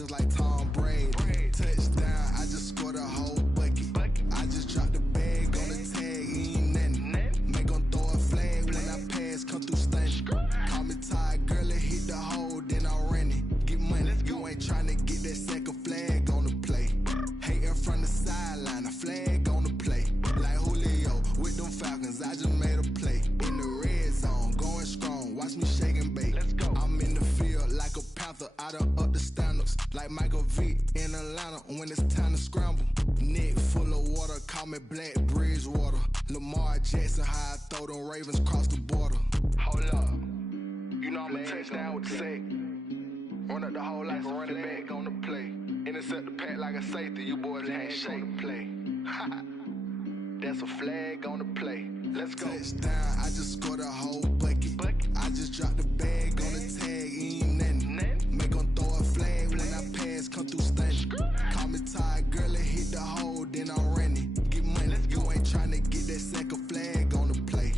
just like Tom Brady. Touchdown, I just scored a whole bucket. I just dropped the bag on the tag, ain't nothing. Make 'em throw a flag when I pass, come through stunning. Call me tired, girl, it hit the hole, then I ran it. Get money, you ain't tryna get that second flag on the play. Hating from the sideline, a flag on the play. Like Julio with them Falcons, I just made a play. In the red zone, going strong, watch me shake and bake. I'm in the field like a panther, I done up the standards. Like Michael Vick in Atlanta when it's time to scramble. Neck full of water, call me Black Bridgewater. Lamar Jackson, how I throw them Ravens cross the border. Hold up, you know I'm a touchdown with the sack. Run up the hole like a running back on the play. Intercept the pack like a safety, you boys ain't shake the play. That's a flag on the play. Let's go. Touchdown, I just scored a whole bucket. I just dropped the bag on the tag, ain't nothing. Make 'em throw a flag when I pass, come through stunning. Call me tired, girl, it hit the hole, then I ran it. Get money, you ain't tryna get that second flag on the play.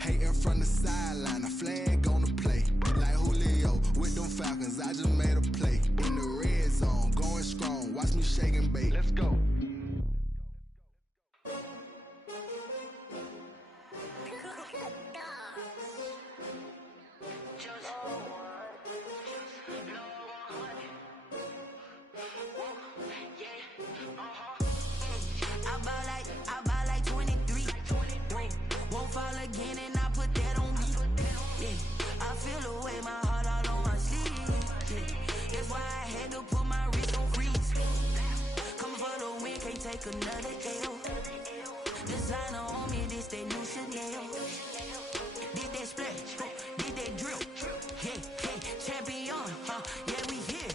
Hating from the sideline, a flag on the play. Like Julio with them Falcons, I just made a play. In the red zone, going strong, watch me shake and bake. Let's go. I buy like 23. Won't fall again and I put that on me. Yeah, I feel the way, my heart all on my sleeve. Yeah, that's why I had to put my wrist on freeze. Coming for the win, can't take another L. Designer on me, this that new Chanel. Did that splash, did that drill. Yeah, champion, yeah, we here.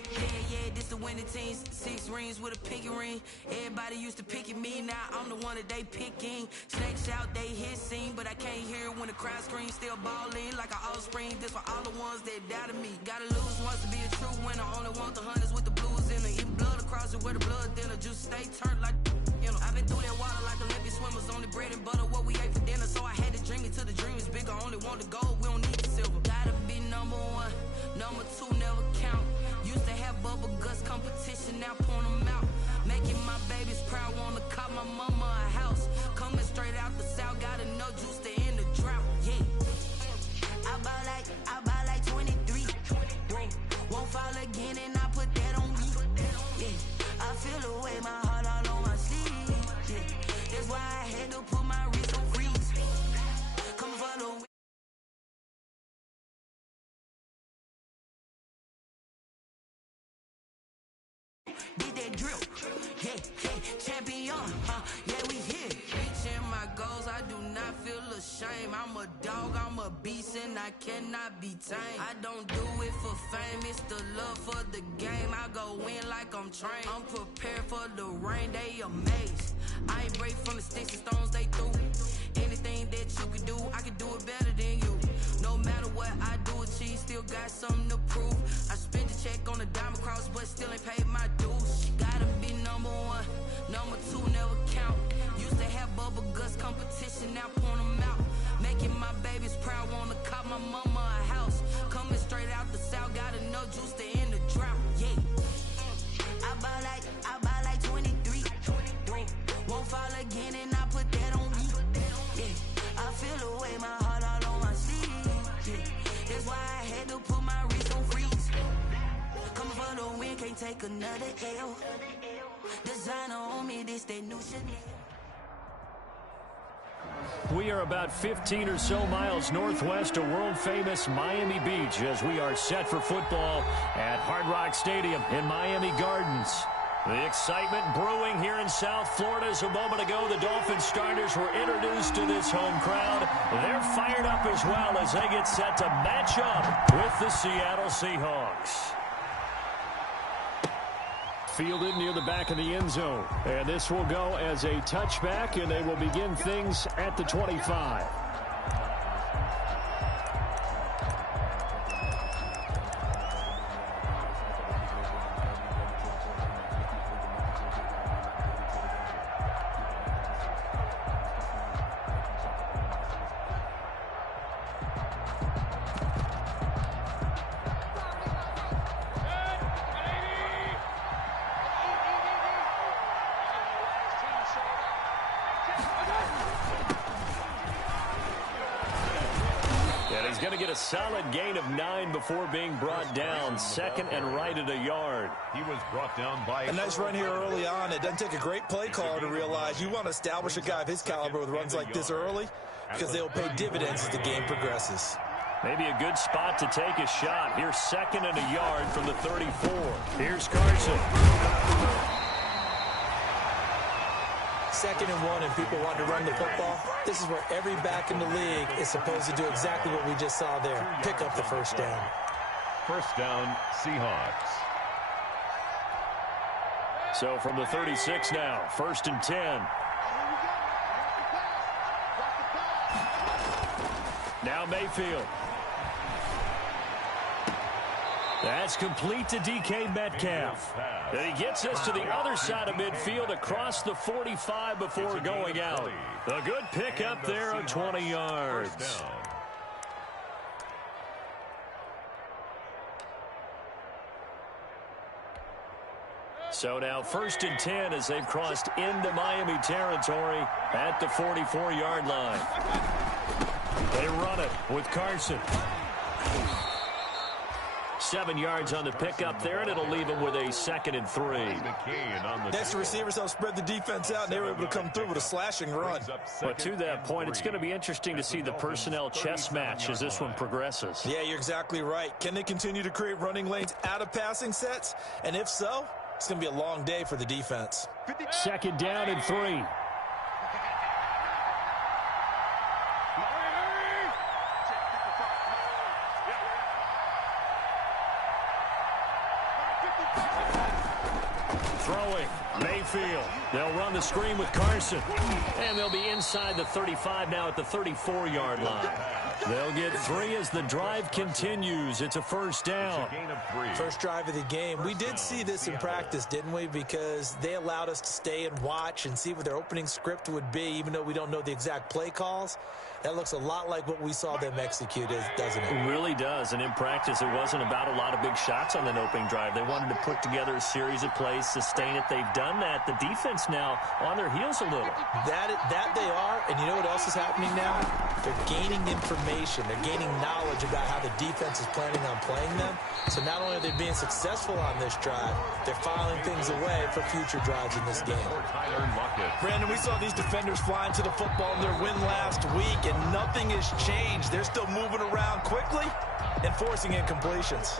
Yeah, this the winning teams. 6 rings with a pinky ring. Everybody used to picking me, now I'm the one that they picking. Snakes out, they hissing, but I can't hear when the crowd screams. Still balling like an offspring. This for all the ones that doubted me. Gotta lose once to be a true winner. Only want the hunters with the blues in it. Even blood across it where the blood thinner. Juice stay turned like, you know. I've been through that water like Olympic swimmers. Only bread and butter, what we ate for dinner. So I had to dream it till the dream is bigger. Only want the gold, we don't need the silver. Gotta be number 1, number 2 never count. Used to have bubble guts competition, now point them out. Making my babies proud, wanna call my mama a house. Coming straight out the south, gotta know juice to end the drought. Yeah, I buy like 23. Won't fall again and I put that on me. Yeah, I feel the way, my heart all on my sleeve. Yeah, that's why I had to put my wrist on freeze. Coming for the win. Did that drill, yeah, champion, yeah, we here. Reaching my goals, I do not feel ashamed. I'm a dog, I'm a beast, and I cannot be tamed. I don't do it for fame, it's the love for the game. I go in like I'm trained. I'm prepared for the rain, they amazed. I ain't break from the sticks and stones they threw. Anything that you can do, I can do it better than you. No matter what I do, achieve, still got something to prove. I spent the check on the diamond cross, but still ain't paid my dues. Gotta be number 1, number 2 never count. Used to have bubble guts competition, now point them out. Making my babies proud, wanna call my mama a house. Coming straight out the south, gotta know juice to end the drought. Yeah, I buy like 23. Won't fall again and I put that on me. Yeah, I feel the way, my heart all on my sleeve. Yeah, that's why I had to put my wrist on freeze. Coming for the win, can't take another L. Designer on me, this that new Chanel. We are about 15 or so miles northwest of world-famous Miami Beach as we are set for football at Hard Rock Stadium in Miami Gardens. The excitement brewing here in South Florida. As a moment ago, the Dolphins starters were introduced to this home crowd. They're fired up as well as they get set to match up with the Seattle Seahawks. Fielded near the back of the end zone. And this will go as a touchback, and they will begin things at the 25. get a solid gain of 9 before being brought down. Second and right at a yard. He was brought down by a nice run here early on. It doesn't take a great play caller to realize you want to establish a guy of his caliber with runs like this early because they'll pay dividends as the game progresses. Maybe a good spot to take a shot. Here's second and a yard from the 34. Here's Carson. Second and 1 and people want to run the football. This is where every back in the league is supposed to do exactly what we just saw there. Pick up the first down. First down, Seahawks. So from the 36 now, first and 10. Now Mayfield. That's complete to DK Metcalf. And he gets us to the other side of midfield across the 45 before going out. A good pickup there of 20 yards. So now first and 10 as they've crossed into Miami territory at the 44-yard line. They run it with Carson. 7 yards on the pickup there, and it'll leave them with a second and 3. Next, the receivers help spread the defense out, and they were able to come through with a slashing run. But to that point, it's going to be interesting to see the personnel chess match as this one progresses. Yeah, you're exactly right. Can they continue to create running lanes out of passing sets? And if so, it's going to be a long day for the defense. Second down and 3. Throwing, Mayfield. They'll run the screen with Carson. And they'll be inside the 35 now at the 34-yard line. They'll get 3 as the drive continues. It's a first down. First drive of the game. We did see this in practice, didn't we? Because they allowed us to stay and watch and see what their opening script would be, even though we don't know the exact play calls. That looks a lot like what we saw them execute, doesn't it? It really does. And in practice, it wasn't about a lot of big shots on that opening drive. They wanted to put together a series of plays, sustain it. They've done that. The defense now on their heels a little. That they are. And you know what else is happening now? They're gaining information. They're gaining knowledge about how the defense is planning on playing them. So not only are they being successful on this drive, they're filing things away for future drives in this game. Brandon, we saw these defenders flying to the football in their win last week, and nothing has changed. They're still moving around quickly and forcing incompletions.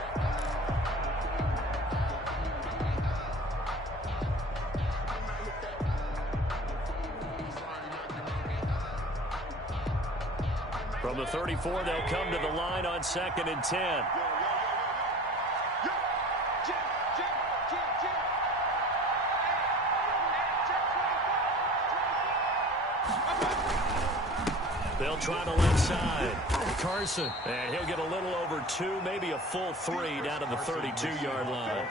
From the 34, they'll come to the line on second and 10. They'll try the left side. Carson. And he'll get a little over 2, maybe a full 3 down to the 32-yard line.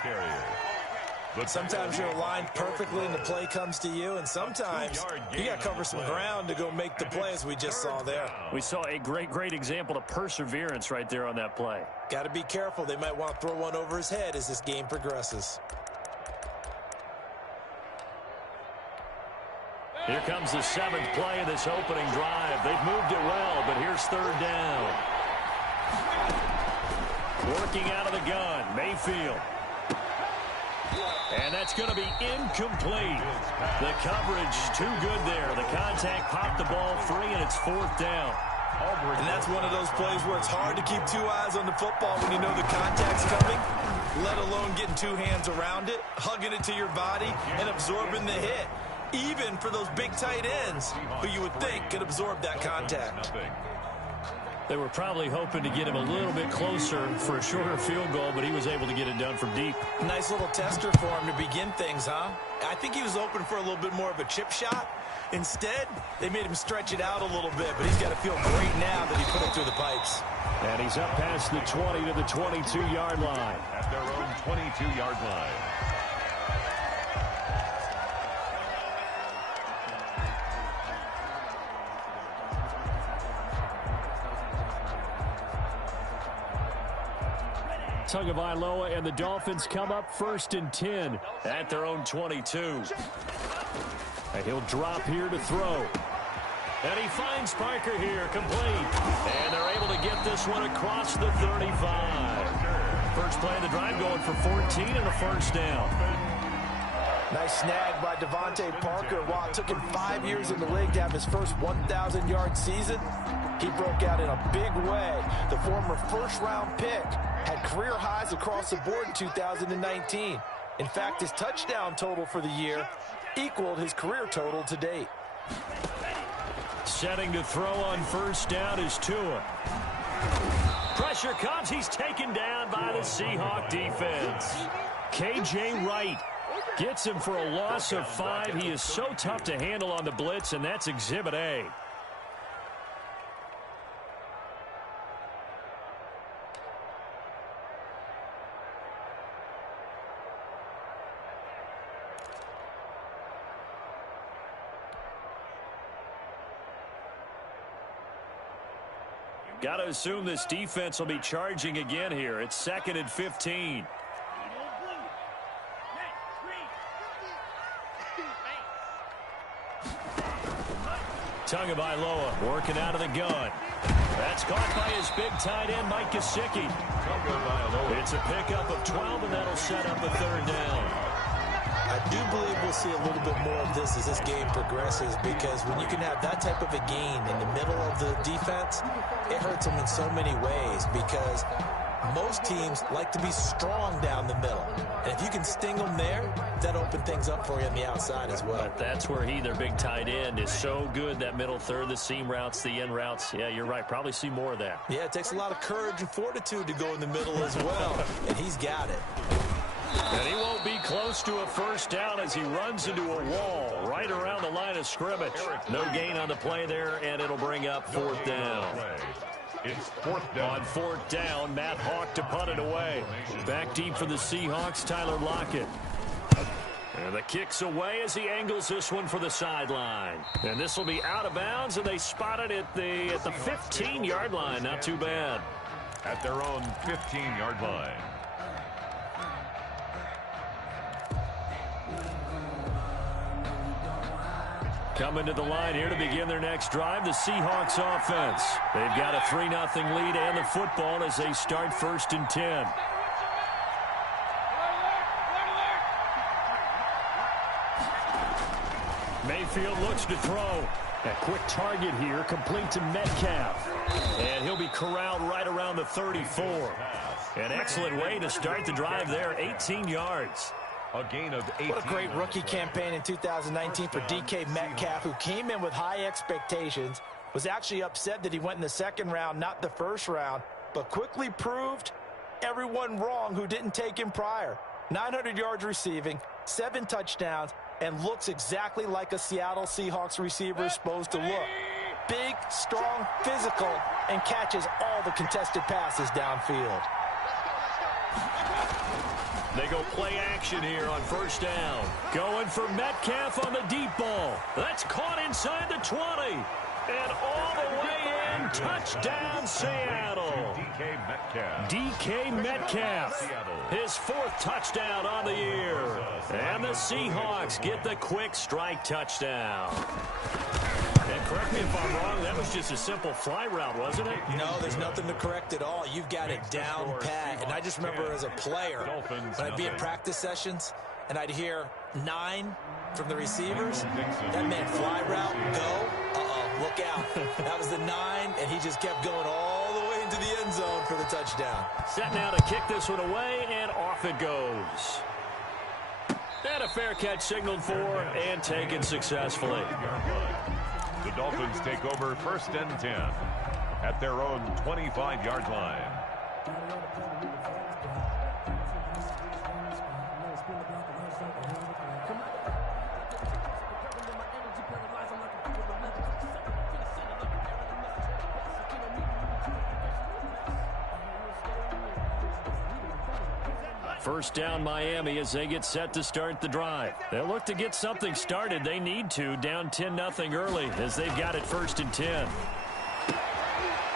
But sometimes you're aligned perfectly and the play comes to you, and sometimes you got to cover some ground to go make the play, as we just saw there. We saw a great example of perseverance right there on that play. Got to be careful. They might want to throw one over his head as this game progresses. Here comes the 7th play of this opening drive. They've moved it well, but here's third down. Working out of the gun, Mayfield. And that's going to be incomplete. The coverage too good there. The contact popped the ball free, and it's fourth down. And that's one of those plays where it's hard to keep 2 eyes on the football when you know the contact's coming, let alone getting 2 hands around it, hugging it to your body, and absorbing the hit. Even for those big tight ends who you would think could absorb that contact. They were probably hoping to get him a little bit closer for a shorter field goal, but he was able to get it done from deep. Nice little tester for him to begin things, huh? I think he was open for a little bit more of a chip shot. Instead, they made him stretch it out a little bit, but he's got to feel great now that he put it through the pipes. And he's up past the 20 to the 22-yard line. At their own 22-yard line. Tagovailoa and the Dolphins come up first and 10 at their own 22. And he'll drop here to throw. And he finds Parker here, complete. And they're able to get this one across the 35. First play of the drive going for 14 and a first down. Nice snag by Devontae Parker. While it took him 5 years in the league to have his first 1,000-yard season, he broke out in a big way. The former first-round pick had career highs across the board in 2019. In fact, his touchdown total for the year equaled his career total to date. Setting to throw on first down is Tua. Pressure comes. He's taken down by the Seahawk defense. K.J. Wright gets him for a loss of 5. He is so tough to handle on the blitz, and that's Exhibit A. Got to assume this defense will be charging again here. It's 2nd and 15. Tagovailoa working out of the gun. That's caught by his big tight end, Mike Gesicki. It's a pickup of 12, and that'll set up a third down. I do believe we'll see a little bit more of this as this game progresses, because when you can have that type of a gain in the middle of the defense, it hurts them in so many ways, because most teams like to be strong down the middle. And if you can sting them there, that opens things up for you on the outside as well. But that's where their big tight end, is so good, that middle third, the seam routes, the end routes. Yeah, you're right. Probably see more of that. Yeah, it takes a lot of courage and fortitude to go in the middle as well, and he's got it. And he won't be close to a first down as he runs into a wall right around the line of scrimmage. No gain on the play there, and it'll bring up 4th down. It's 4th down. On 4th down, Matt Hawk to punt it away. Back deep for the Seahawks, Tyler Lockett. And the kick's away as he angles this one for the sideline. And this will be out of bounds, and they spot it at the 15-yard line. Not too bad. At their own 15-yard line. Coming to the line here to begin their next drive, the Seahawks offense. They've got a 3-0 lead and the football as they start 1st and 10. Mayfield looks to throw. A quick target here, complete to Metcalf. And he'll be corralled right around the 34. An excellent way to start the drive there, 18 yards. A gain of 18. What a great rookie campaign in 2019 for DK Metcalf, who came in with high expectations, was actually upset that he went in the 2nd round, not the 1st round, but quickly proved everyone wrong who didn't take him prior. 900 yards receiving, 7 touchdowns, and looks exactly like a Seattle Seahawks receiver is supposed to look. Big, strong, physical, and catches all the contested passes downfield. They go play action here on 1st down. Going for Metcalf on the deep ball. That's caught inside the 20. And all the way in, touchdown Seattle. DK Metcalf, his 4th touchdown on the year. And the Seahawks get the quick strike touchdown. And correct me if I'm wrong, that was just a simple fly route, wasn't it? No, there's nothing to correct at all. You've got it down pat. And I just remember as a player, when I'd be at practice sessions and I'd hear 9 from the receivers, that meant fly route, go, look out. That was the 9, and he just kept going all the way into the end zone for the touchdown. Set now to kick this one away, and off it goes. And a fair catch signaled for and taken successfully. The Dolphins take over 1st and 10 at their own 25-yard line. First down Miami as they get set to start the drive. They'll look to get something started. They need to, down 10-0 early as they've got it 1st and 10.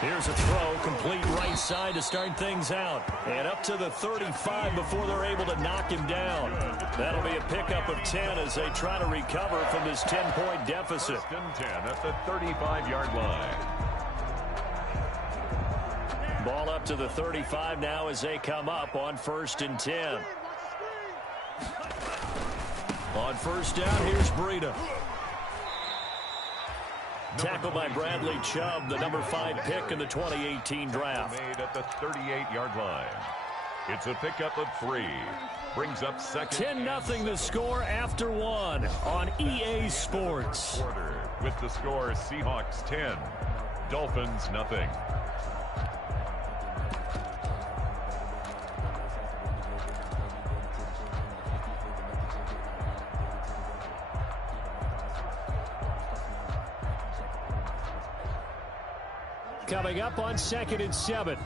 Here's a throw, complete right side to start things out. And up to the 35 before they're able to knock him down. That'll be a pickup of 10 as they try to recover from this 10-point deficit. First and 10 at the 35-yard line. Ball up to the 35 now as they come up on 1st and 10. On first down, here's Breida. Tackled by Bradley Chubb, the number 5 pick in the 2018 draft. Made at the 38-yard line. It's a pickup of 3. Brings up second. 10-0 the score after 1 on EA Sports. Quarter with the score Seahawks 10, Dolphins nothing. Coming up on 2nd and 7.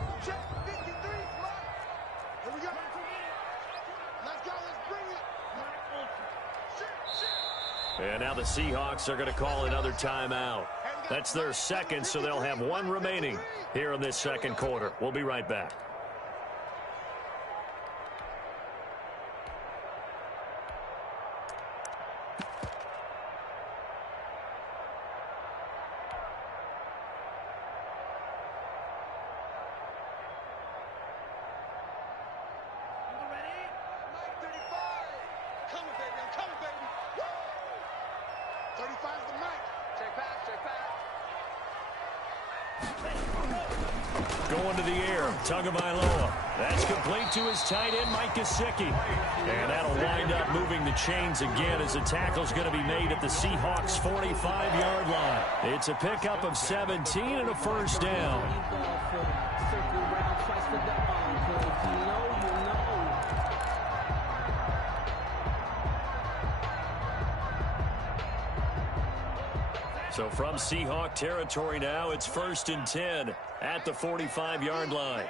And now the Seahawks are going to call another timeout. That's their second, so they'll have 1 remaining here in this 2nd quarter. We'll be right back. Going to the air, Tagovailoa. That's complete to his tight end, Mike Gesicki. And that'll wind up moving the chains again as the tackle's going to be made at the Seahawks' 45-yard line. It's a pickup of 17 and a first down. So from Seahawk territory now, it's 1st and 10 at the 45-yard line.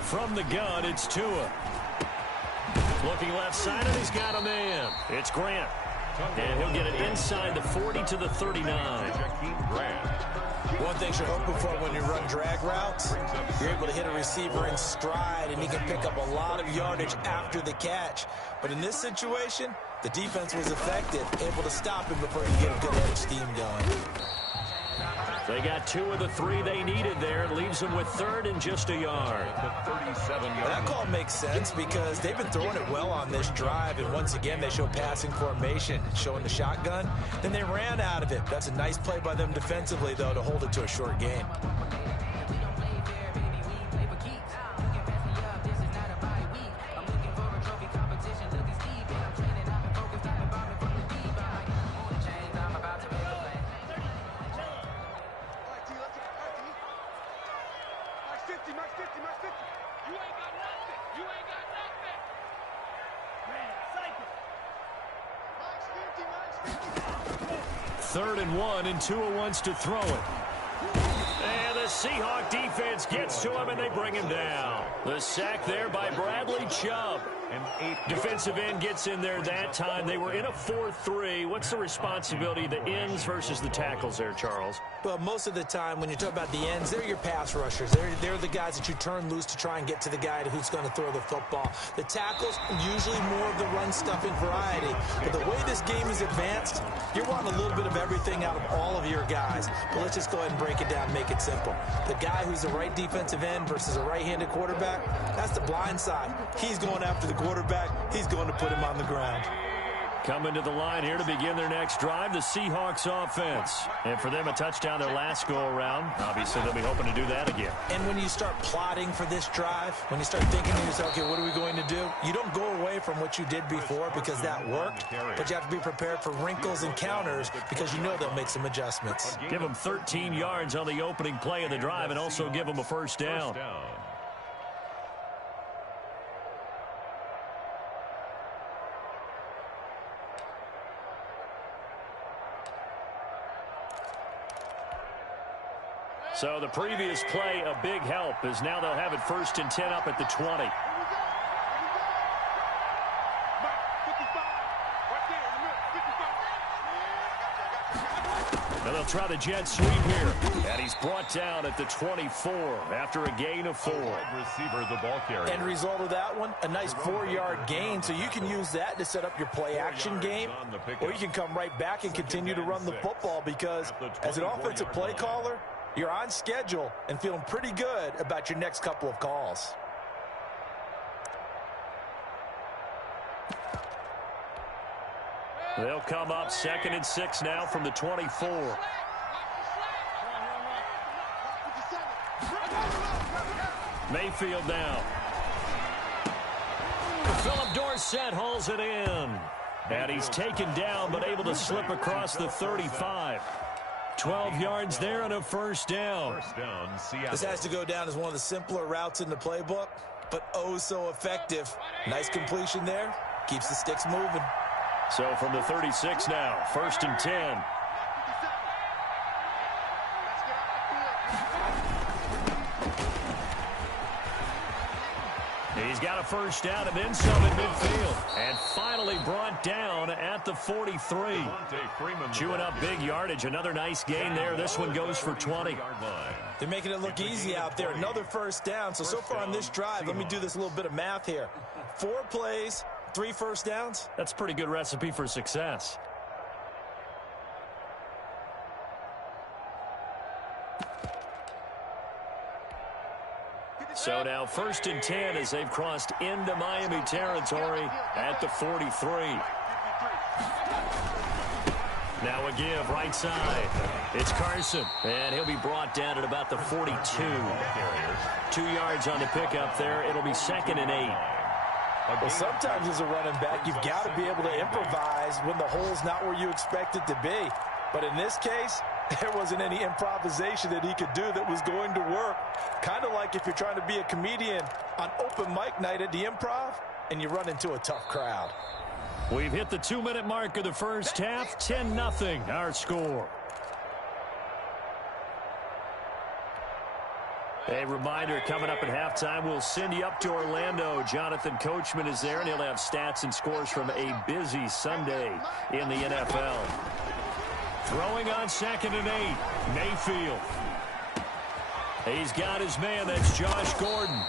From the gun, it's Tua. Looking left side, and he's got a man. It's Grant. And he'll get it inside the 40 to the 39. One thing you're hoping for when you run drag routes, you're able to hit a receiver in stride, and he can pick up a lot of yardage after the catch. But in this situation, the defense was effective, able to stop him before he could get a good head of steam going. They got 2 of the 3 they needed there. It leaves them with 3rd and just a yard. The 37-yard. That call makes sense because they've been throwing it well on this drive, and once again they show passing formation, showing the shotgun. Then they ran out of it. That's a nice play by them defensively, though, to hold it to a short game. Third and 1, and Tua wants to throw it. And the Seahawk defense gets to him, and they bring him down. The sack there by Bradley Chubb. Defensive end gets in there that time. They were in a 4-3. What's the responsibility of the ends versus the tackles there, Charles? Well, most of the time when you talk about the ends, they're your pass rushers. They're the guys that you turn loose to try and get to the guy who's going to throw the football. The tackles, usually more of the run-stuffing variety. But the way this game is advanced, you're wanting a little bit of everything out of all of your guys. But let's just go ahead and break it down and make it simple. The guy who's the right defensive end versus a right-handed quarterback, that's the blind side. He's going after the quarterback. He's going to put him on the ground. Coming to the line here to begin their next drive, the Seahawks offense. And for them, a touchdown their last go-around. Obviously, they'll be hoping to do that again. And when you start plotting for this drive, when you start thinking to yourself, okay, what are we going to do? You don't go away from what you did before because that worked, but you have to be prepared for wrinkles and counters because you know they'll make some adjustments. Give them 13 yards on the opening play of the drive and also give them a first down. So the previous play, a big help, as now they'll have it 1st and 10 up at the 20. try the jet sweep here. And he's brought down at the 24 after a gain of 4. Receiver, the ball carrier. End result of that one, a nice 4-yard gain. So you can use that to set up your play-action game, or you can come right back and continue to run the football because as an offensive play caller, you're on schedule and feeling pretty good about your next couple of calls. They'll come up 2nd and 6 now from the 24. Mayfield now. Philip Dorsett hauls it in. And he's taken down but able to slip across the 35. 12 yards there and a first down. This has to go down as one of the simpler routes in the playbook, but oh so effective. Nice completion there. Keeps the sticks moving. So from the 36 now, 1st and 10. He's got a first down and then some in midfield. And finally brought down at the 43. Chewing up big yardage. Another nice gain there. This one goes for 20. They're making it look easy out there. Another first down. So far on this drive, let me do this little bit of math here. 4 plays, 3 first downs. That's a pretty good recipe for success. So now 1st and 10 as they've crossed into Miami territory at the 43. Now a give right side. It's Carson, and he'll be brought down at about the 42. 2 yards on the pickup there. It'll be 2nd and 8. Well, sometimes as a running back, you've got to be able to improvise when the hole's not where you expect it to be. But in this case, there wasn't any improvisation that he could do that was going to work. Kind of like if you're trying to be a comedian on open mic night at the Improv and you run into a tough crowd. We've hit the 2-minute mark of the first half. 10-0 our score. A reminder, coming up at halftime, we'll send you up to Orlando. Jonathan Coachman is there, and he'll have stats and scores from a busy Sunday in the NFL. Throwing on 2nd and 8. Mayfield. He's got his man. That's Josh Gordon.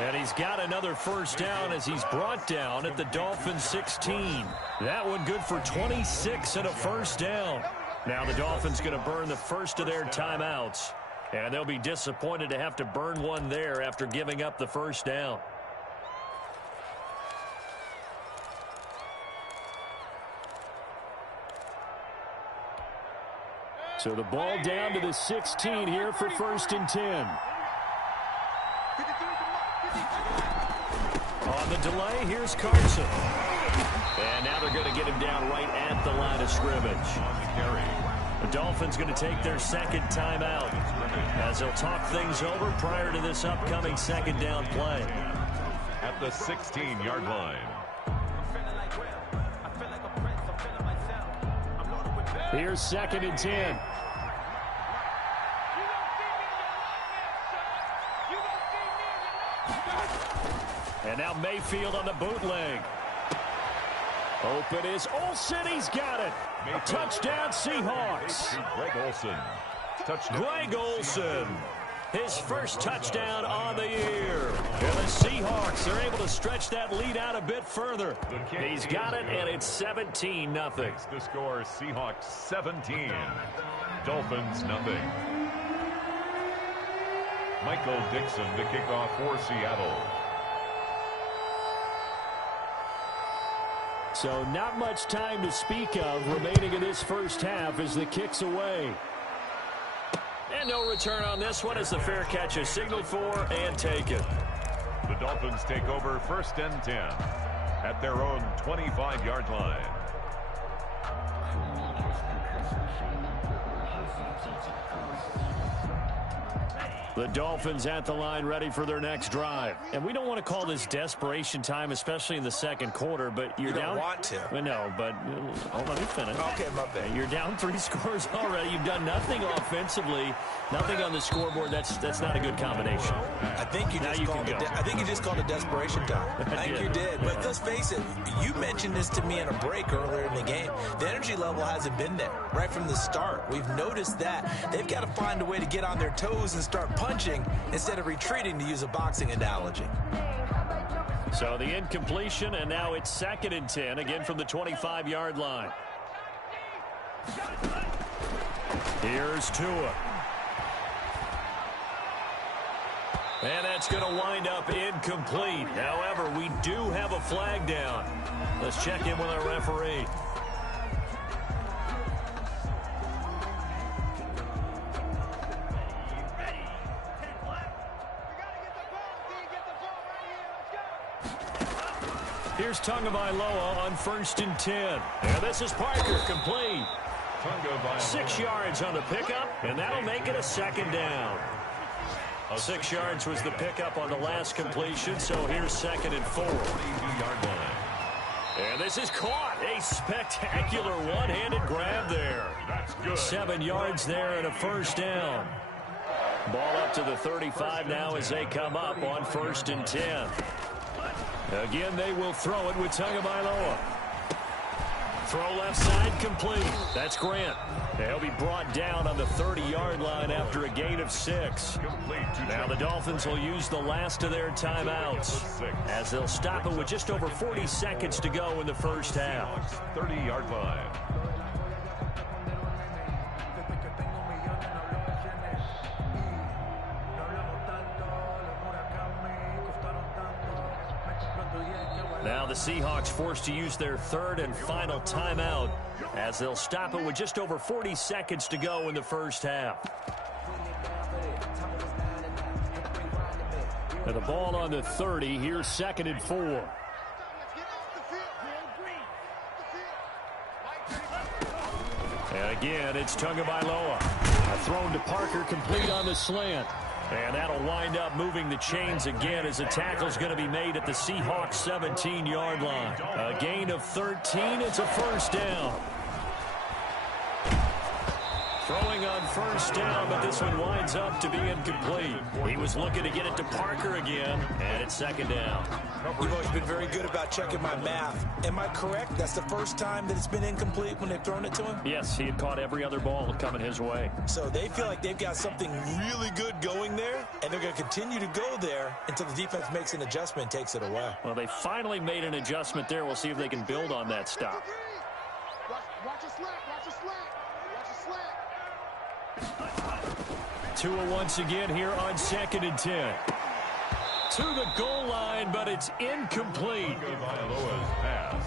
And he's got another first down as he's brought down at the Dolphins 16. That one good for 26 and a first down. Now the Dolphins going to burn the first of their timeouts. And they'll be disappointed to have to burn one there after giving up the first down. So the ball down to the 16 here for 1st and 10. On the delay, here's Carson. And now they're going to get him down right at the line of scrimmage. The Dolphins going to take their 2nd timeout as they'll talk things over prior to this upcoming 2nd down play. At the 16-yard line. Here's 2nd and 10. And now Mayfield on the bootleg. Open is Olsen. He's got it. Mayfield. Touchdown Seahawks. Greg Olsen. Touchdown. Greg Olsen. His first touchdown on the year. And the Seahawks are able to stretch that lead out a bit further. He's got it, and it's 17-0. The score, Seahawks 17. Dolphins nothing. Michael Dixon to kick off for Seattle. So not much time to speak of remaining in this first half as the kick's away. And no return on this one as the fair catch is signaled for and taken. The Dolphins take over 1st and 10 at their own 25-yard line. The Dolphins at the line ready for their next drive. And we don't want to call this desperation time, especially in the second quarter, but you're down. You don't want to. Well, no, but let me finish. Okay, my bad. You're down 3 scores already. You've done nothing offensively, nothing on the scoreboard. That's not a good combination. I think you just called it desperation time. I think you did. But let's face it, you mentioned this to me in a break earlier in the game. The energy level hasn't been there right from the start. We've noticed that. They've got to find a way to get on their toes and start punching instead of retreating, to use a boxing analogy. So the incompletion, and now it's 2nd and 10, again from the 25-yard line. Here's Tua. And that's going to wind up incomplete. However, we do have a flag down. Let's check in with our referee. Here's Tagovailoa on 1st and 10. And this is Parker, complete. 6 yards on the pickup, and that'll make it a 2nd down. 6 yards was the pickup on the last completion, so here's 2nd and 4. And this is caught. A spectacular one-handed grab there. 7 yards there and a 1st down. Ball up to the 35 now as they come up on 1st and 10. Again, they will throw it with Tagovailoa. Throw left side, complete. That's Grant. He'll be brought down on the 30-yard line after a gain of 6. Now the Dolphins will use the last of their timeouts as they'll stop it with just over 40 seconds to go in the first half. 30-yard line. Now the Seahawks forced to use their 3rd and final timeout as they'll stop it with just over 40 seconds to go in the first half. And the ball on the 30. Here's 2nd and 4. And again, it's Tagovailoa. Thrown to Parker, complete on the slant. And that'll wind up moving the chains again as the tackle's going to be made at the Seahawks 17-yard line. A gain of 13. It's a 1st down. Throwing on 1st down, but this one winds up to be incomplete. He was looking to get it to Parker again, and it's 2nd down. You've always been very good about checking my math. Am I correct? That's the first time that it's been incomplete when they've thrown it to him? Yes, he had caught every other ball coming his way. So they feel like they've got something really good going there, and they're going to continue to go there until the defense makes an adjustment and takes it away. Well, they finally made an adjustment there. We'll see if they can build on that stop. Watch a slant, watch a slant, watch a slant. Tua once again here on 2nd and 10. To the goal line, but it's incomplete. Tagovailoa's pass,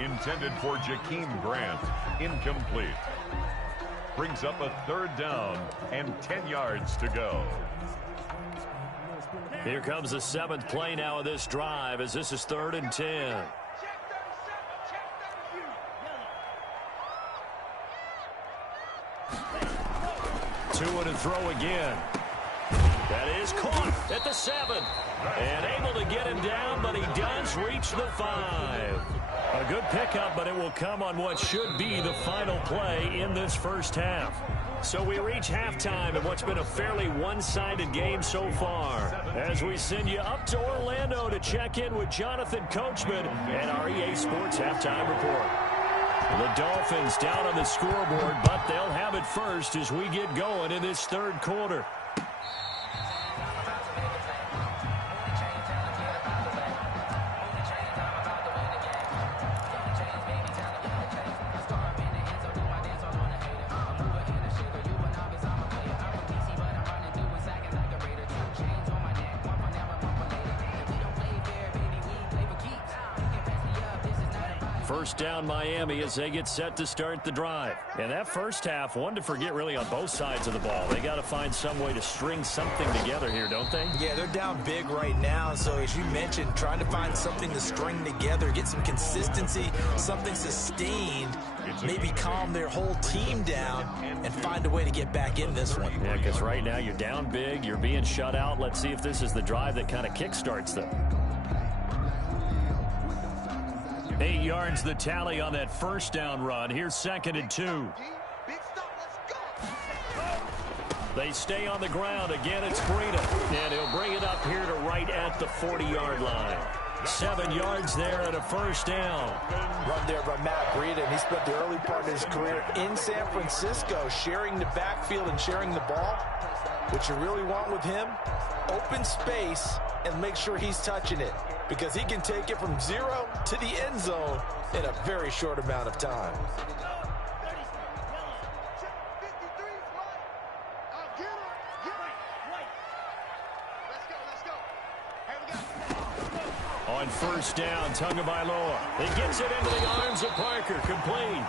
intended for Jakeem Grant, incomplete. Brings up a 3rd down and 10 yards to go. Here comes the 7th play now of this drive as this is 3rd and 10. Tua to throw again. That is caught at the 7. And able to get him down, but he does reach the 5. A good pickup, but it will come on what should be the final play in this first half. So we reach halftime in what's been a fairly one-sided game so far. As we send you up to Orlando to check in with Jonathan Coachman and our EA Sports Halftime Report. The Dolphins down on the scoreboard, but they'll have it first as we get going in this 3rd quarter. First down Miami as they get set to start the drive. And that first half, one to forget really on both sides of the ball. They got to find some way to string something together here, don't they? Yeah, they're down big right now. So as you mentioned, trying to find something to string together, get some consistency, something sustained, maybe calm their whole team down and find a way to get back in this one. Yeah, because right now you're down big, you're being shut out. Let's see if this is the drive that kind of kickstarts them. 8 yards the tally on that first down run. Here's 2nd and 2. They stay on the ground. Again, it's Breida. And he'll bring it up here to right at the 40-yard line. 7 yards there and a first down. Run there by Matt Breida, and he spent the early part of his career in San Francisco sharing the backfield and sharing the ball. What you really want with him, open space and make sure he's touching it, because he can take it from 0 to the end zone in a very short amount of time. On first down, Tagovailoa. He gets it into the arms of Parker, complete.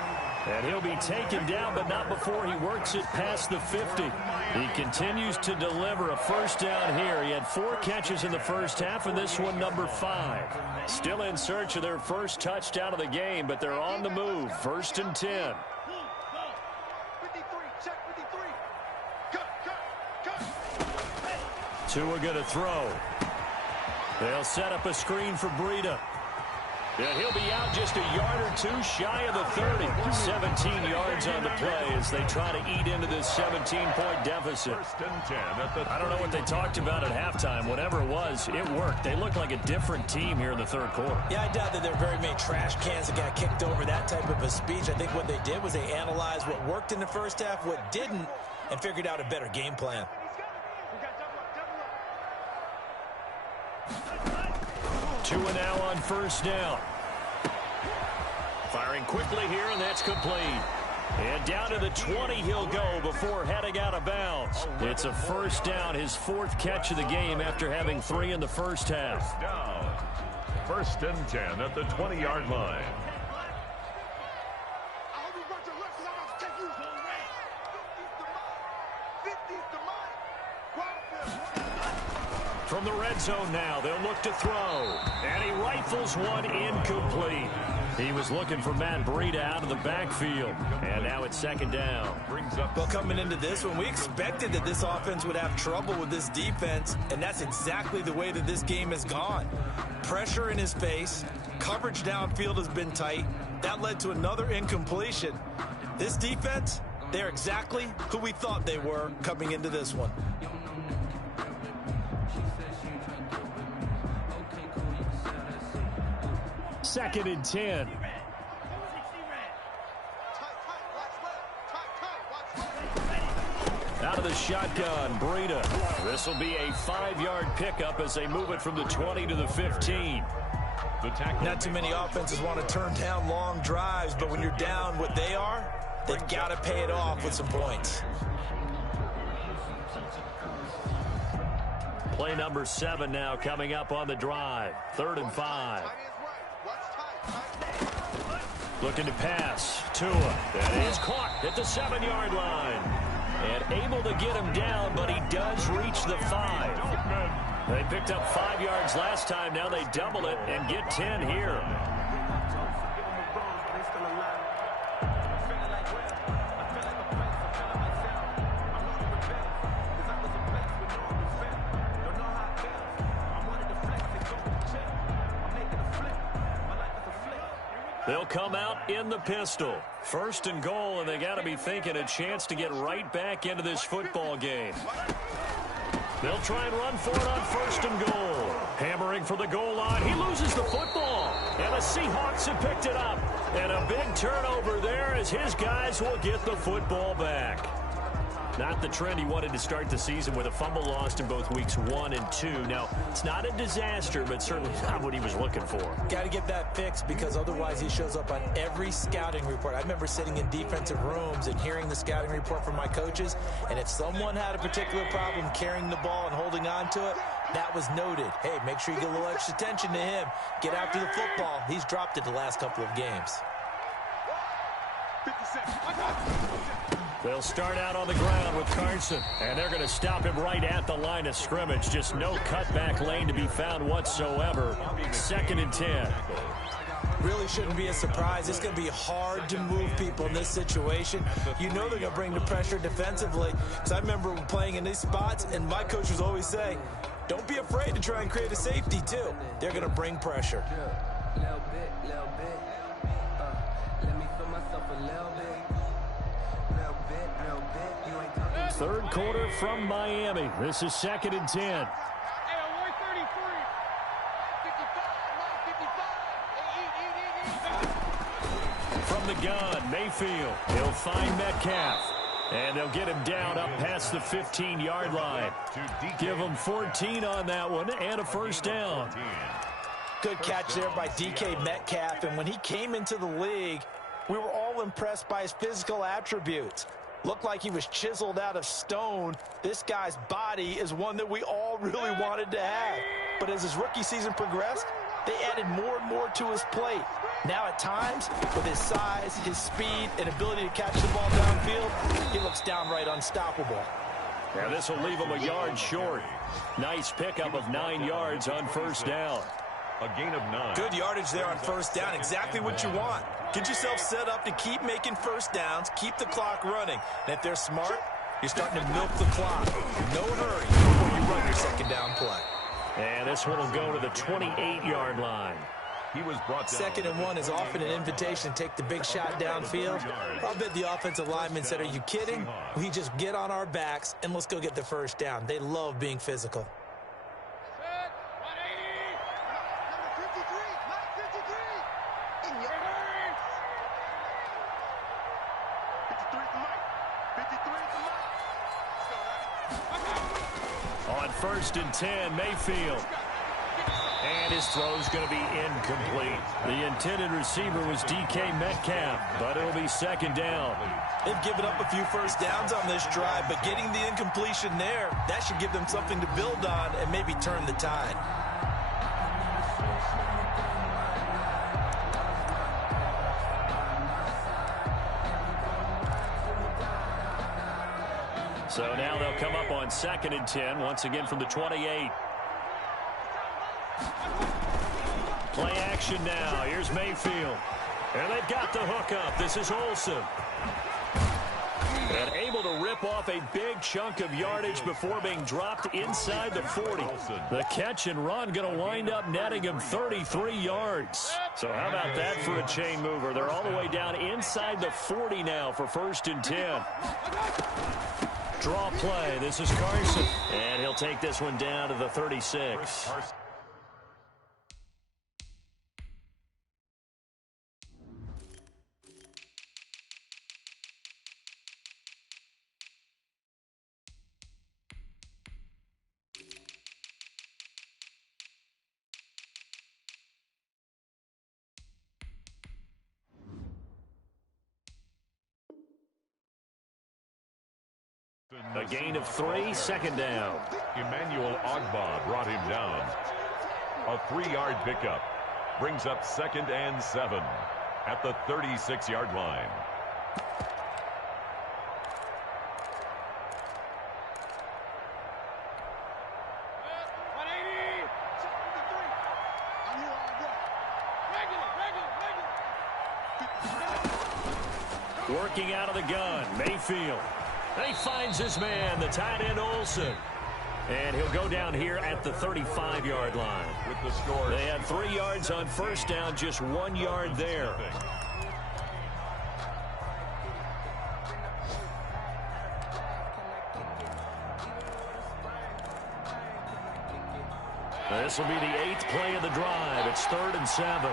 And he'll be taken down, but not before he works it past the 50. He continues to deliver a first down here. He had 4 catches in the first half, and this one number 5. Still in search of their first touchdown of the game, but they're on the move. 1st and 10. Tua going to throw. They'll set up a screen for Breida. And he'll be out just a yard or 2 shy of the 30. 17 yards on the play as they try to eat into this 17-point deficit. I don't know what they talked about at halftime. Whatever it was, it worked. They look like a different team here in the 3rd quarter. Yeah, I doubt that there are very many trash cans that got kicked over, that type of a speech. I think what they did was they analyzed what worked in the first half, what didn't, and figured out a better game plan. Tua now on first down. Firing quickly here, and that's complete. And down to the 20 he'll go before heading out of bounds. It's a first down, his 4th catch of the game after having 3 in the first half. Down. 1st and 10 at the 20-yard line. From the red zone now, they'll look to throw. And he rifles one incomplete. He was looking for Matt Breida out of the backfield. And now it's 2nd down. Well, coming into this one, we expected that this offense would have trouble with this defense, and that's exactly the way that this game has gone. Pressure in his face. Coverage downfield has been tight. That led to another incompletion. This defense, they're exactly who we thought they were coming into this one. Second and 10. Out of the shotgun, Breida. This will be a 5-yard pickup as they move it from the 20 to the 15. Not too many offenses want to turn down long drives, but when you're down what they are, they've got to pay it off with some points. Play number 7 now coming up on the drive. 3rd and 5. Looking to pass. Tua. That is caught at the 7-yard line. And able to get him down, but he does reach the 5. They picked up 5 yards last time. Now they double it and get 10 here. They'll come out in the pistol. 1st and goal, and they got to be thinking a chance to get right back into this football game. They'll try and run for it on 1st and goal. Hammering for the goal line. He loses the football, and the Seahawks have picked it up. And a big turnover there as his guys will get the football back. Not the trend he wanted to start the season with a fumble lost in both weeks 1 and 2. Now, it's not a disaster, but certainly not what he was looking for. Got to get that fixed because otherwise he shows up on every scouting report. I remember sitting in defensive rooms and hearing the scouting report from my coaches, and if someone had a particular problem carrying the ball and holding on to it, that was noted. Hey, make sure you get a little extra attention to him. Get after the football. He's dropped it the last couple of games. They'll start out on the ground with Carson, and they're going to stop him right at the line of scrimmage. Just no cutback lane to be found whatsoever. 2nd and 10. Really shouldn't be a surprise. It's going to be hard to move people in this situation. You know they're going to bring the pressure defensively. Because I remember playing in these spots, and my coach was always saying, don't be afraid to try and create a safety, too. They're going to bring pressure. Little bit. Let me feel myself a little bit. You ain't talking. 3rd quarter from Miami. This is 2nd and 10. From the gun, Mayfield. He'll find Metcalf. And they'll get him down up past the 15-yard line. Give him 14 on that one and a 1st down. Good catch there by DK Metcalf. And when he came into the league, we were all impressed by his physical attributes. Looked like he was chiseled out of stone. This guy's body is one that we all really wanted to have. But as his rookie season progressed, they added more and more to his plate. Now at times, with his size, his speed, and ability to catch the ball downfield, he looks downright unstoppable. Now this will leave him a yard short. Nice pickup of 9 yards on 1st down. A gain of 9. Good yardage there on 1st down. Exactly what you want. Get yourself set up to keep making 1st downs, keep the clock running. And if they're smart, you're starting to milk the clock. No hurry before you run your 2nd down play. And this one will go to the 28-yard line. He was brought down. 2nd and 1 is often an invitation to take the big shot downfield. I'll bet the offensive linemen said, are you kidding? We just get on our backs and let's go get the 1st down. They love being physical. On 1st and 10, Mayfield. And his throw's going to be incomplete. The intended receiver was DK Metcalf, but it'll be 2nd down. They've given up a few 1st downs on this drive, but getting the incompletion there, that should give them something to build on and maybe turn the tide. So now they'll come up on 2nd and 10, once again from the 28. Play action now. Here's Mayfield. And they've got the hookup. This is Olsen. And able to rip off a big chunk of yardage before being dropped inside the 40. The catch and run going to wind up netting him 33 yards. So how about that for a chain mover? They're all the way down inside the 40 now for 1st and 10. Draw play. This is Carson. And he'll take this one down to the 36. A gain of 3, 2nd down. Emmanuel Ogba brought him down. A 3-yard pickup brings up 2nd and 7 at the 36-yard line. Working out of the gun, Mayfield. He finds his man, the tight end Olsen. And he'll go down here at the 35-yard line. With the score. They had 3 yards on 1st down, just 1 yard there. This will be the 8th play of the drive. It's 3rd and 7.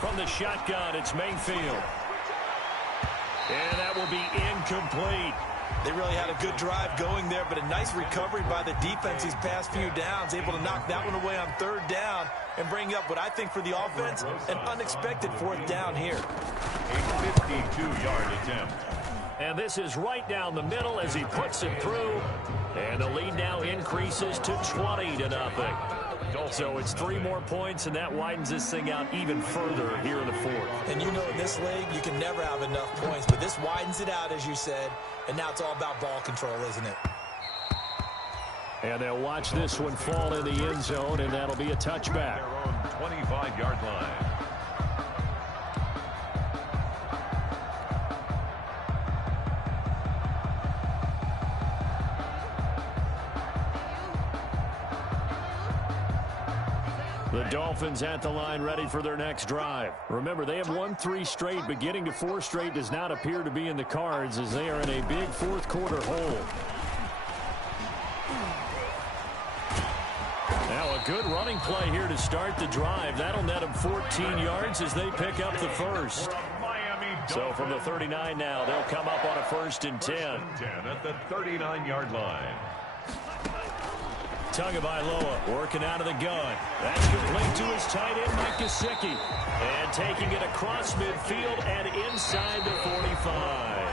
From the shotgun, it's Mayfield. And that will be incomplete. They really had a good drive going there, but a nice recovery by the defense these past few downs, able to knock that one away on third down and bring up what I think for the offense, an unexpected fourth down here. A 52-yard attempt. And this is right down the middle as he puts it through. And the lead now increases to 20-0. So it's 3 more points, and that widens this thing out even further here in the fourth. And you know in this league, you can never have enough points, but this widens it out, as you said, and now it's all about ball control, isn't it? And they'll watch this one fall in the end zone, and that'll be a touchback. Their own 25-yard line. The Dolphins at the line ready for their next drive. Remember, they have won 3 straight, but getting to 4 straight does not appear to be in the cards as they are in a big fourth quarter hole. Now a good running play here to start the drive. That'll net them 14 yards as they pick up the first. So from the 39 now, they'll come up on a 1st and 10. At the 39-yard line. Tagovailoa working out of the gun. That's complete to his tight end, Mike Gesicki. And taking it across midfield and inside the 45.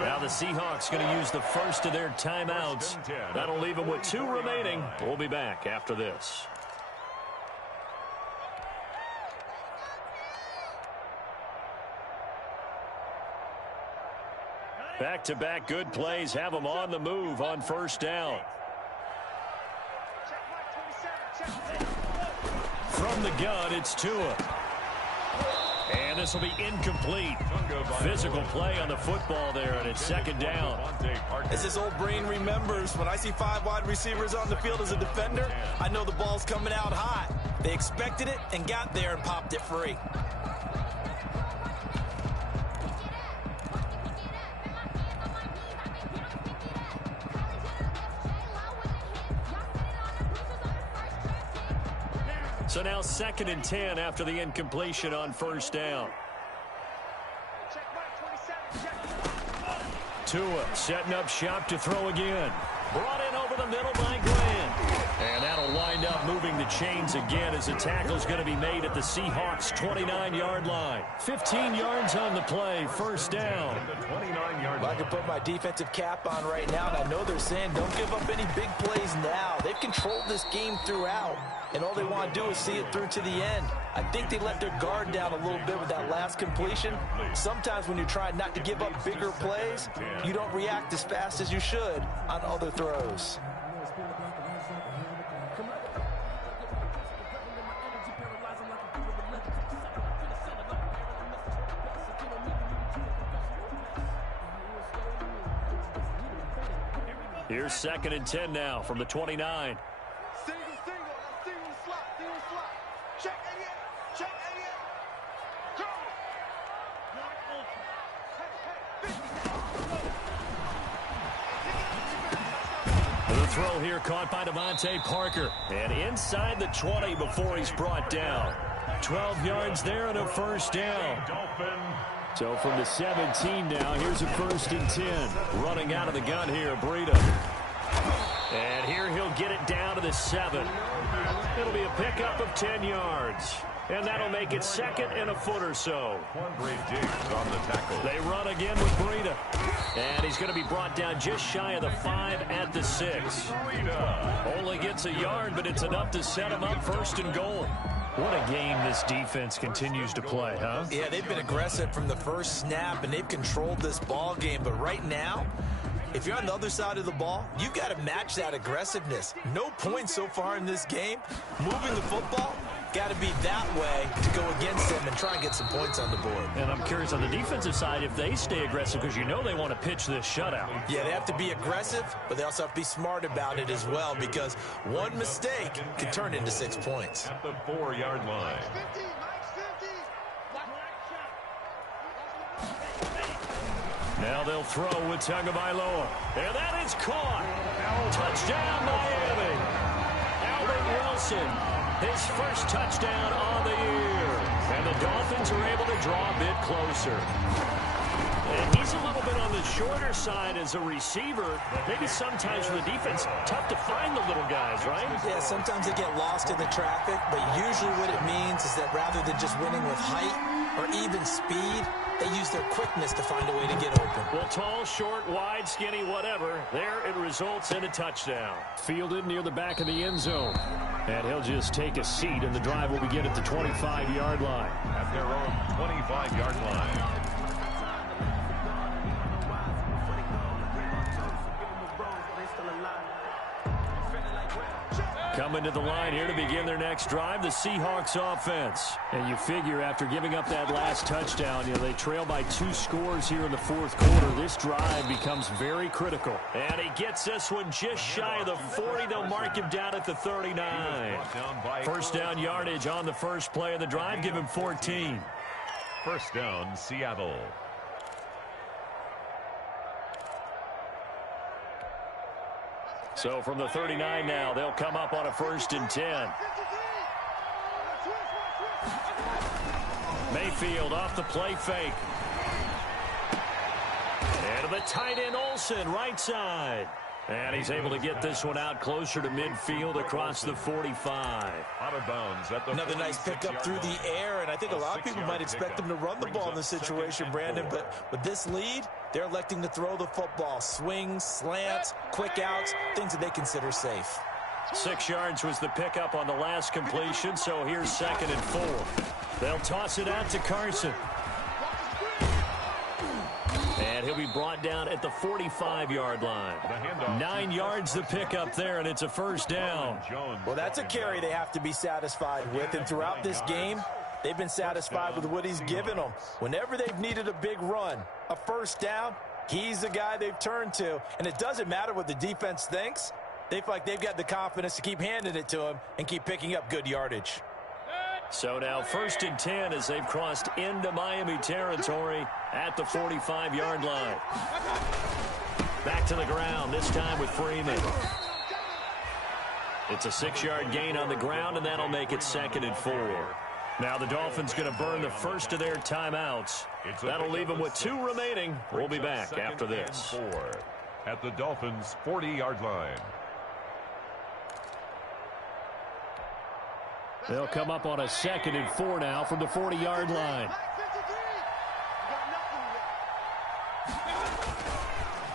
Now the Seahawks going to use the first of their timeouts. That'll leave them with 2 remaining. We'll be back after this. Back-to-back good plays have them on the move on 1st down. From the gun, it's Tua. And this will be incomplete. Physical play on the football there, and it's 2nd down. As this old brain remembers, when I see 5 wide receivers on the field as a defender, I know the ball's coming out hot. They expected it and got there and popped it free. So now 2nd and 10 after the incompletion on 1st down. Tua setting up shop to throw again. Brought in over the middle by Glenn. And that'll wind up moving the chains again as the tackle's going to be made at the Seahawks' 29-yard line. 15 yards on the play, 1st down. Well, I can put my defensive cap on right now, and I know they're saying don't give up any big plays now. They've controlled this game throughout, and all they want to do is see it through to the end. I think they let their guard down a little bit with that last completion. Sometimes when you're trying not to give up bigger plays, you don't react as fast as you should on other throws. Here's 2nd and 10 now from the 29. The throw here caught by Devontae Parker. And inside the 20 before he's brought down. 12 yards there and a 1st down. So from the 17 now, here's a 1st and 10. Running out of the gun here, Breida. And here he'll get it down to the 7. It'll be a pickup of 10 yards. And that'll make it 2nd and a foot or so. On the tackle. They run again with Breida. And he's going to be brought down just shy of the 5 at the 6. Only gets a yard, but it's enough to set him up 1st and goal. What a game this defense continues to play, huh? Yeah, they've been aggressive from the first snap, and they've controlled this ball game. But right now, if you're on the other side of the ball, you've got to match that aggressiveness. No points so far in this game. Moving the football, got to be that way to go against them and try and get some points on the board. And I'm curious on the defensive side if they stay aggressive, because you know they want to pitch this shutout. Yeah, they have to be aggressive, but they also have to be smart about it as well, because one mistake can turn into 6 points. At the 4-yard line. Now they'll throw with Tagovailoa. And that is caught. Touchdown, Miami. Albert Wilson, his first touchdown on the year. And the Dolphins are able to draw a bit closer. And he's a little bit on the shorter side as a receiver. Maybe sometimes for the defense, tough to find the little guys, right? Yeah, sometimes they get lost in the traffic, but usually what it means is that rather than just winning with height or even speed, they use their quickness to find a way to get open. Well, tall, short, wide, skinny, whatever. There it results in a touchdown. Fielded near the back of the end zone. And he'll just take a seat, and the drive will begin at the 25-yard line. At their own 25-yard line. Coming to the line here to begin their next drive, the Seahawks offense. And you figure after giving up that last touchdown, they trail by 2 scores here in the fourth quarter. This drive becomes very critical. And he gets this one just shy of the 40. They'll mark him down at the 39. First down yardage on the first play of the drive. Give him 14. First down, Seattle. So from the 39 now, they'll come up on a 1st and 10. Mayfield off the play fake. And to the tight end Olsen, right side. And he's able to get this one out closer to midfield across the 45. Out of bounds at the Another nice pickup through the air, and I think a lot of people might expect them to run the ball in this situation, Brandon, but with this lead, they're electing to throw the football. Swings, slants, quick outs, things that they consider safe. 6 yards was the pickup on the last completion, so here's 2nd and 4. They'll toss it out to Carson. And he'll be brought down at the 45-yard line. 9 yards the pickup there, and it's a first down. Well, that's a carry they have to be satisfied with, and throughout this game, they've been satisfied with what he's given them. Whenever they've needed a big run, a first down, he's the guy they've turned to. And it doesn't matter what the defense thinks. They feel like they've got the confidence to keep handing it to him and keep picking up good yardage. So now 1st and 10 as they've crossed into Miami territory at the 45-yard line. Back to the ground, this time with Freeman. It's a 6-yard gain on the ground, and that'll make it 2nd and 4. Now the Dolphins going to burn the first of their timeouts. That'll leave them with 2 remaining. We'll be back after this. 4 at the Dolphins' 40-yard line. They'll come up on a 2nd and 4 now from the 40-yard line.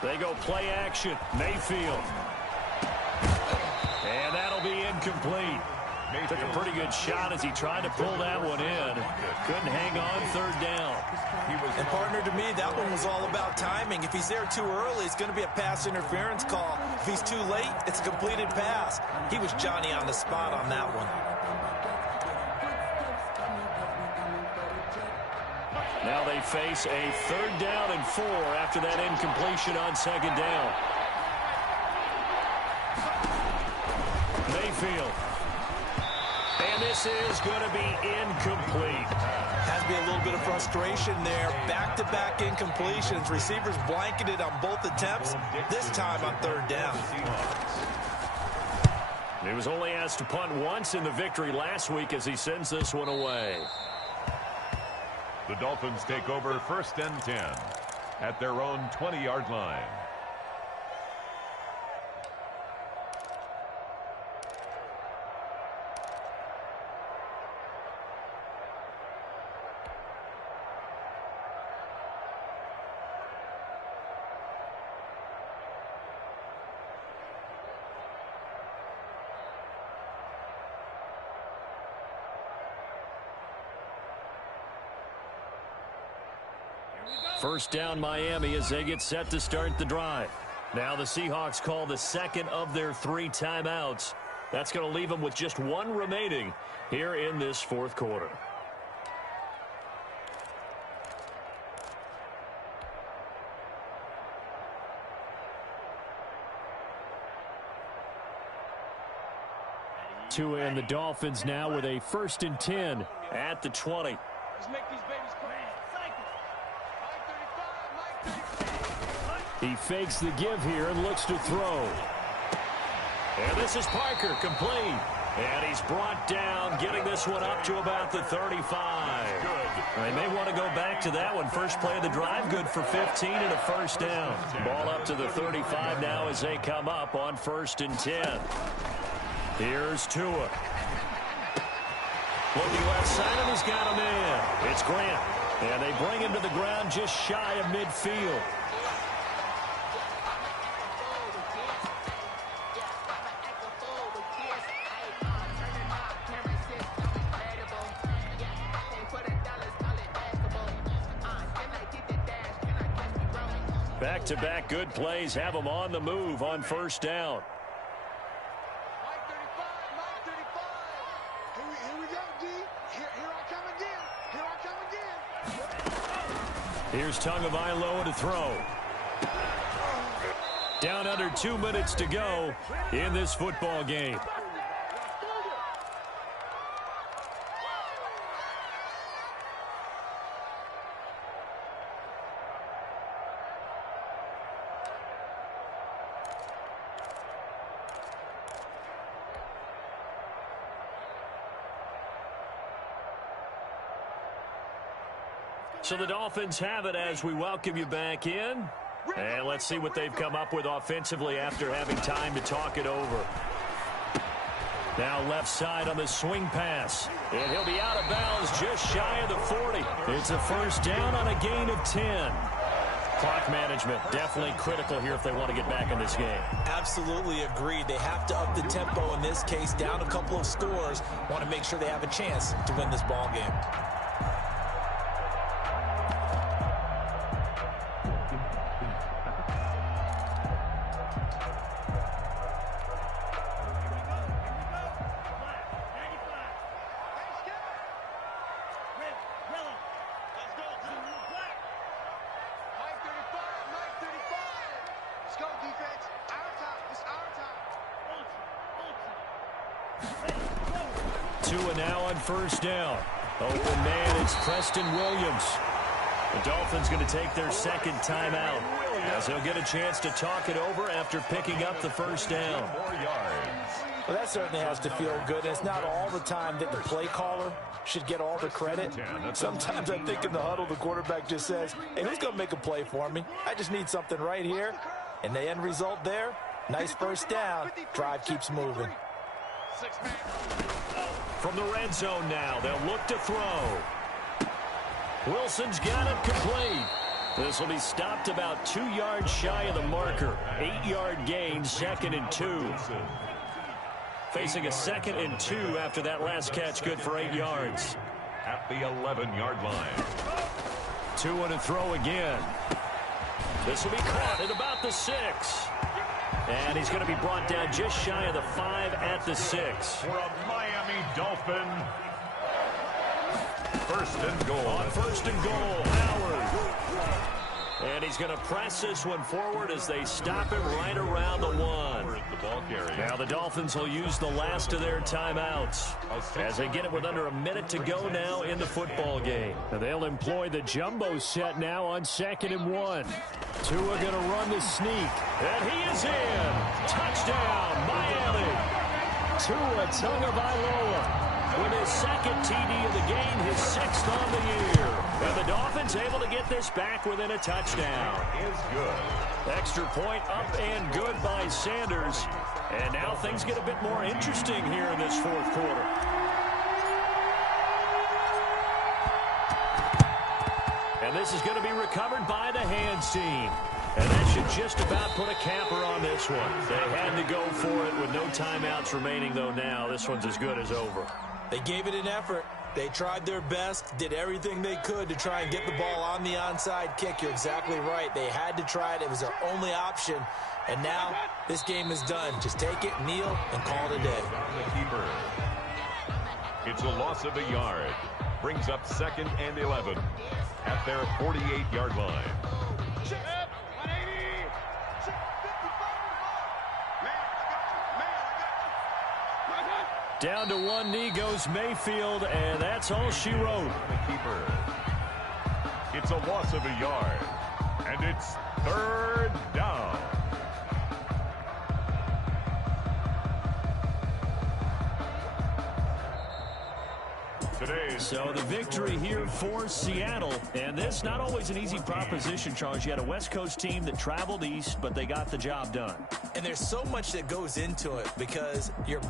They go play action. Mayfield. And that'll be incomplete. Took a pretty good shot as he tried to pull that one in. Couldn't hang on 3rd down. And partner, to me, that one was all about timing. If he's there too early, it's going to be a pass interference call. If he's too late, it's a completed pass. He was Johnny on the spot on that one. Now they face a 3rd down and 4 after that incompletion on 2nd down. Mayfield. And this is going to be incomplete. Has to be a little bit of frustration there. Back-to-back incompletions. Receivers blanketed on both attempts, this time on 3rd down. He was only asked to punt once in the victory last week as he sends this one away. The Dolphins take over 1st and 10 at their own 20-yard line. First down Miami as they get set to start the drive. Now the Seahawks call the 2nd of their 3 timeouts. That's going to leave them with just 1 remaining here in this 4th quarter. To end the Dolphins now with a 1st and 10 at the 20. He fakes the give here and looks to throw. And this is Parker, complete. And he's brought down, getting this one up to about the 35. They may want to go back to that one. First play of the drive, good for 15 and a first down. Ball up to the 35 now as they come up on 1st and 10. Here's Tua. Looking left side, and he's got him in. It's Grant. And they bring him to the ground just shy of midfield. Back-to-back good plays have them on the move on 1st down. Here's Tagovailoa to throw. Down under 2 minutes to go in this football game. So the Dolphins have it as we welcome you back in. And let's see what they've come up with offensively after having time to talk it over. Now left side on the swing pass. And he'll be out of bounds just shy of the 40. It's a first down on a gain of 10. Clock management definitely critical here if they want to get back in this game. Absolutely agreed. They have to up the tempo in this case, down a couple of scores. Want to make sure they have a chance to win this ball game. Tua now on 1st down. Open man, it's Preston Williams. The Dolphins going to take their 2nd timeout as they'll get a chance to talk it over after picking up the 1st down. Well, that certainly has to feel good. It's not all the time that the play caller should get all the credit. Sometimes I think in the huddle, the quarterback just says, hey, who's going to make a play for me? I just need something right here. And the end result there, nice first down. Drive keeps moving. From the red zone now, they'll look to throw. Wilson's got it complete. This will be stopped about 2 yards shy of the marker. 8-yard gain, 2nd and 2. Facing a 2nd and 2 after that last catch, good for 8 yards. At the 11-yard line. Tua to throw again. This will be caught at about the 6. And he's going to be brought down just shy of the 5 at the 6. For a Miami Dolphin. 1st and goal. On 1st and goal, Howard. And he's going to press this one forward as they stop him right around the 1. Now the Dolphins will use the last of their timeouts as they get it with under a minute to go now in the football game. And they'll employ the jumbo set now on 2nd and 1. Tua going to run the sneak. And he is in. Touchdown, Miami. Tua Tagovailoa with his 2nd TD of the game, his 6th on the year. And the Dolphins able to get this back within a touchdown. Is good. Extra point up and good by Sanders. And now things get a bit more interesting here in this 4th quarter. And this is going to be recovered by the hands team. And that should just about put a capper on this one. They had to go for it with no timeouts remaining, though now. This one's as good as over. They gave it an effort. They tried their best, did everything they could to try and get the ball on the onside kick. You're exactly right. They had to try it. It was their only option. And now this game is done. Just take it, kneel, and call it a day. The keeper. It's a loss of a yard. Brings up 2nd and 11 at their 48-yard line. Down to one knee goes Mayfield, and that's all she wrote. The keeper. It's a loss of a yard, and it's 3rd down. today. So the victory here for Seattle. And this not always an easy proposition, Charles. You had a West Coast team that traveled east, but they got the job done. And there's so much that goes into it because you're